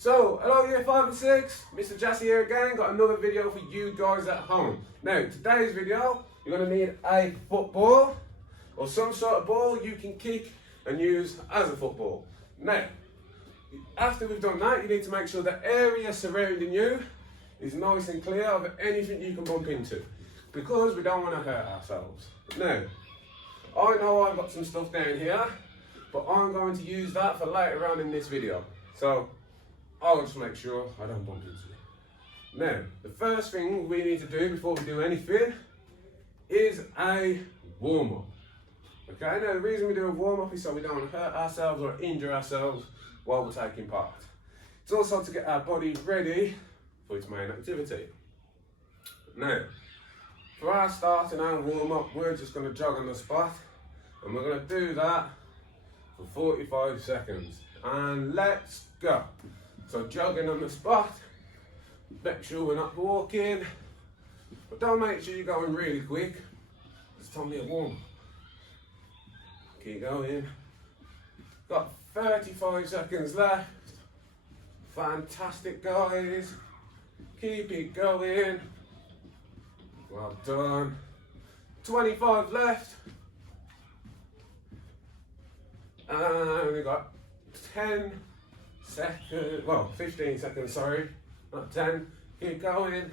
So, hello year 5 and 6, Mr Jassi here again, got another video for you guys at home. Now, today's video, you're going to need a football, or some sort of ball you can kick and use as a football. Now, after we've done that, you need to make sure the area surrounding you is nice and clear of anything you can bump into, because we don't want to hurt ourselves. Now, I know I've got some stuff down here, but I'm going to use that for later on in this video. So, I'll just make sure I don't bump into it. Now, the first thing we need to do before we do anything is a warm-up. Okay, now the reason we do a warm-up is so we don't hurt ourselves or injure ourselves while we're taking part. It's also to get our body ready for its main activity. Now, for our start and our warm-up, we're just going to jog on the spot, and we're going to do that for 45 seconds. And let's go. So jogging on the spot, make sure we're not walking, but don't make sure you're going really quick. It's only a warm. Keep going. Got 35 seconds left. Fantastic, guys. Keep it going. Well done. 25 left. And we got 10 seconds, well, 15 seconds, sorry, not 10. Keep going.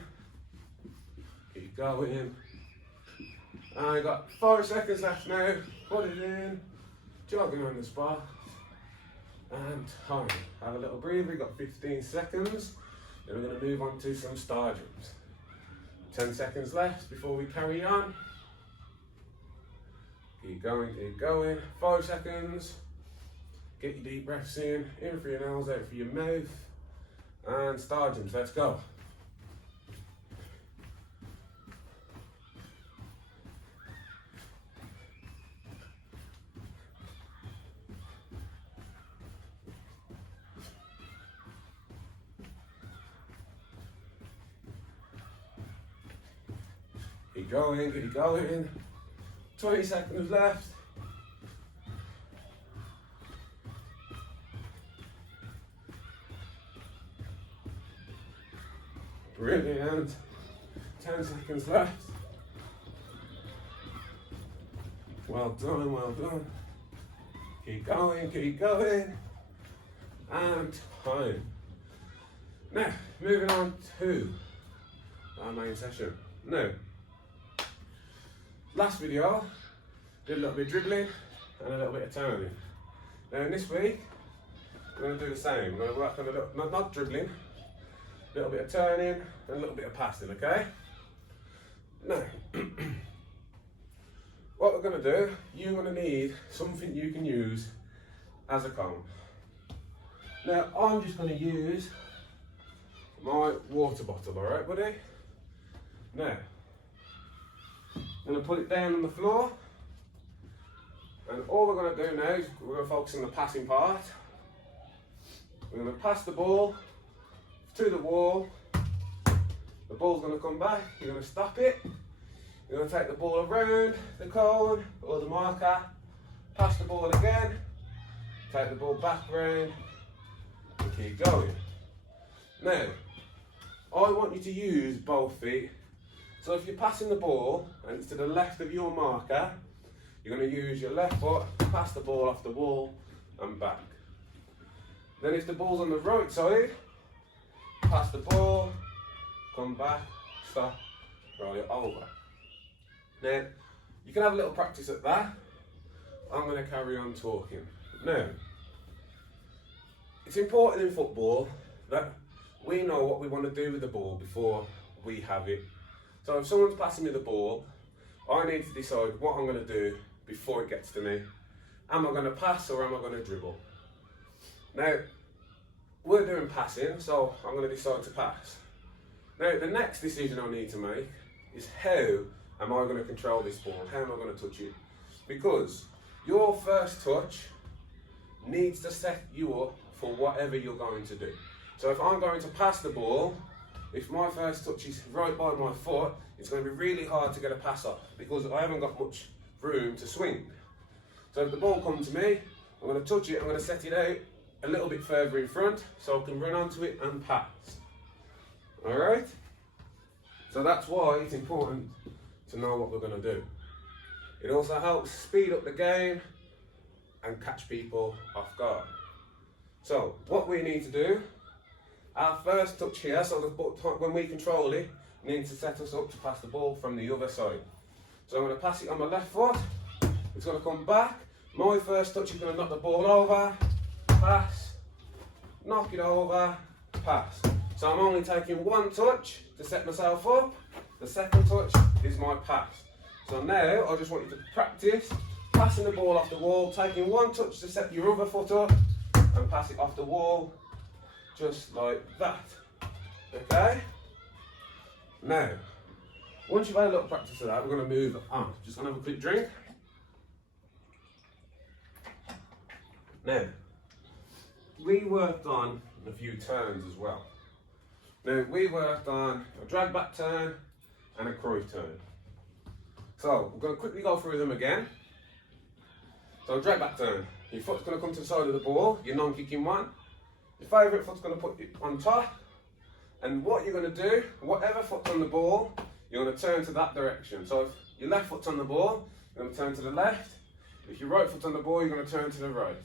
Keep going. And I got 5 seconds left now. Put it in. Jogging on the spot. And time. Have a little breather. We've got 15 seconds. Then we're going to move on to some star jumps. 10 seconds left before we carry on. Keep going, keep going. 5 seconds. Get your deep breaths in through your nose, out through your mouth. And star jumps, let's go. Keep going, keep going. 20 seconds left. Brilliant. 10 seconds left. Well done, well done. Keep going, keep going. And time. Now, moving on to our main session. Now, last video, did a little bit of dribbling and a little bit of turning. Now, in this week, we're going to do the same. We're going to work on a little, not dribbling, a little bit of turning and a little bit of passing, okay? Now, what we're going to do, you're going to need something you can use as a cone. Now, I'm just going to use my water bottle, alright, buddy? Now, I'm going to put it down on the floor, and all we're going to do now is we're going to focus on the passing part. We're going to pass the ball to the wall. The ball's going to come back, you're going to stop it. You're going to take the ball around the cone or the marker, pass the ball again, take the ball back round, and keep going. Now, I want you to use both feet. So if you're passing the ball and it's to the left of your marker, you're going to use your left foot, pass the ball off the wall and back. Then if the ball's on the right side, pass the ball, come back, stop, roll it over. Now, you can have a little practice at that. I'm going to carry on talking. Now, it's important in football that we know what we want to do with the ball before we have it. So if someone's passing me the ball, I need to decide what I'm going to do before it gets to me. Am I going to pass or am I going to dribble? Now, we're doing passing, so I'm going to decide to pass. Now, the next decision I need to make is how am I going to control this ball? How am I going to touch it? Because your first touch needs to set you up for whatever you're going to do. So if I'm going to pass the ball, if my first touch is right by my foot, it's going to be really hard to get a pass off because I haven't got much room to swing. So if the ball comes to me, I'm going to touch it, I'm going to set it out a little bit further in front so I can run onto it and pass. Alright? So that's why it's important to know what we're going to do. It also helps speed up the game and catch people off guard. So what we need to do, our first touch here, so when we control it, needs to set us up to pass the ball from the other side. So I'm going to pass it on my left foot, it's going to come back, my first touch is going to knock the ball over, pass, knock it over, pass. So I'm only taking one touch to set myself up, the second touch is my pass. So now I just want you to practice passing the ball off the wall, taking one touch to set your other foot up and pass it off the wall, just like that. Okay? Now, once you've had a little practice of that, we're going to move on. Just going to have a quick drink. Now, we worked on a few turns as well. Now, we worked on a drag back turn and a Cruyff turn. So, we're going to quickly go through them again. So, drag back turn. Your foot's going to come to the side of the ball, your non-kicking one. Your favourite foot's going to put it on top. And what you're going to do, whatever foot's on the ball, you're going to turn to that direction. So if your left foot's on the ball, you're going to turn to the left. If your right foot's on the ball, you're going to turn to the right.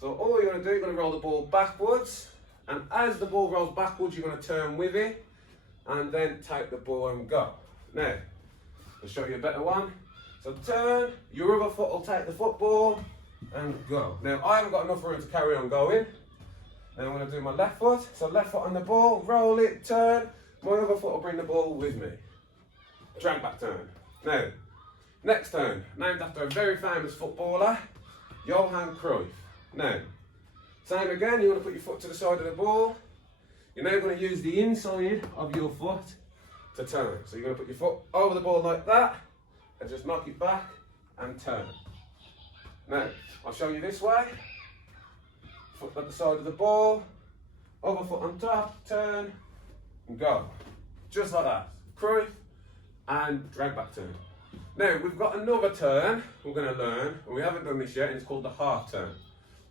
So all you're going to do, you're going to roll the ball backwards. And as the ball rolls backwards, you're going to turn with it. And then take the ball and go. Now, I'll show you a better one. So turn, your other foot will take the football and go. Now, I haven't got enough room to carry on going. Then I'm going to do my left foot. So left foot on the ball, roll it, turn. My other foot will bring the ball with me. Drag back turn. Now, next turn, named after a very famous footballer, Johan Cruyff. Now, same again, you want to put your foot to the side of the ball. You're now going to use the inside of your foot to turn. So you're going to put your foot over the ball like that, and just knock it back and turn. Now, I'll show you this way. Foot at the side of the ball, other foot on top, turn, and go. Just like that. Cruyff and drag back turn. Now, we've got another turn we're going to learn, and we haven't done this yet, and it's called the half turn.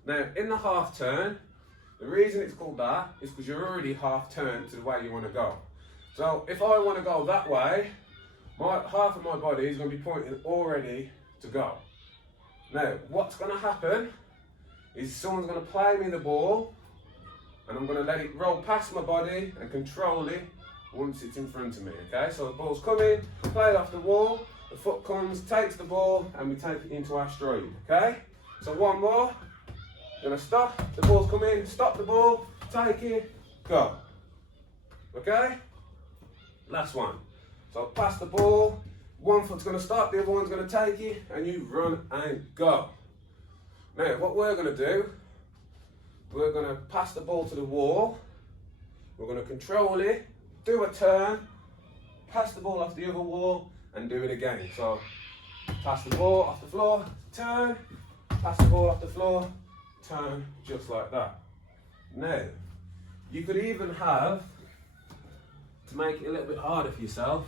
Now, in the half turn, the reason it's called that is because you're already half turned to the way you want to go. So, if I want to go that way, half of my body is going to be pointing already to go. Now, what's going to happen is someone's going to play me the ball and I'm going to let it roll past my body and control it once it's in front of me, okay? So the ball's coming, play it off the wall, the foot comes, takes the ball and we take it into our stride, okay? So one more, going to stop, the ball's coming, stop the ball, take it, go. Okay? Last one. So pass the ball, one foot's going to stop, the other one's going to take it and you run and go. Now, what we're going to do, we're going to pass the ball to the wall, we're going to control it, do a turn, pass the ball off the other wall, and do it again. So, pass the ball off the floor, turn, pass the ball off the floor, turn, just like that. Now, you could even have, to make it a little bit harder for yourself,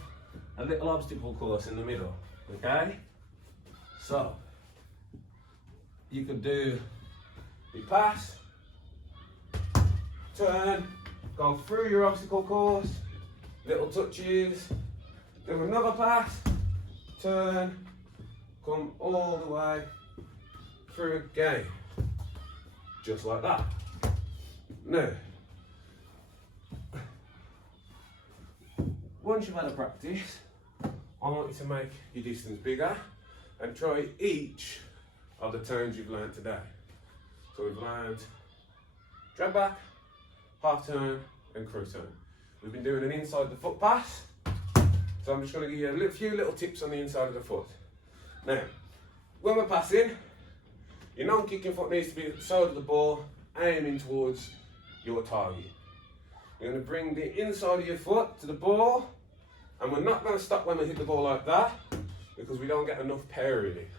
a little obstacle course in the middle, okay? So, you could do the pass, turn, go through your obstacle course, little touches, do another pass, turn, come all the way through again, just like that. Now, once you've had a practice, I want you to make your distance bigger and try each of the turns you've learned today. So we've learned drag back, half turn and Cruyff turn. We've been doing an inside the foot pass. So I'm just going to give you a few little tips on the inside of the foot. Now, when we're passing, your non-kicking foot needs to be at the side of the ball, aiming towards your target. You're going to bring the inside of your foot to the ball, and we're not going to stop when we hit the ball like that, because we don't get enough power in it.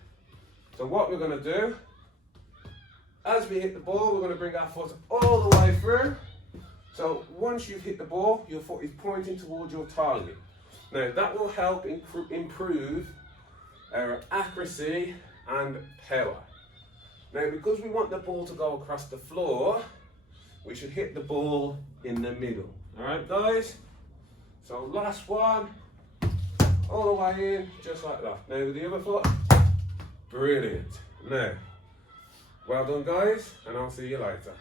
So what we're going to do, as we hit the ball, we're going to bring our foot all the way through. So once you've hit the ball, your foot is pointing towards your target. Now that will help improve our accuracy and power. Now, because we want the ball to go across the floor, we should hit the ball in the middle. All right, guys? So last one, all the way in, just like that. Now with the other foot, brilliant. Now, well done guys, and I'll see you later.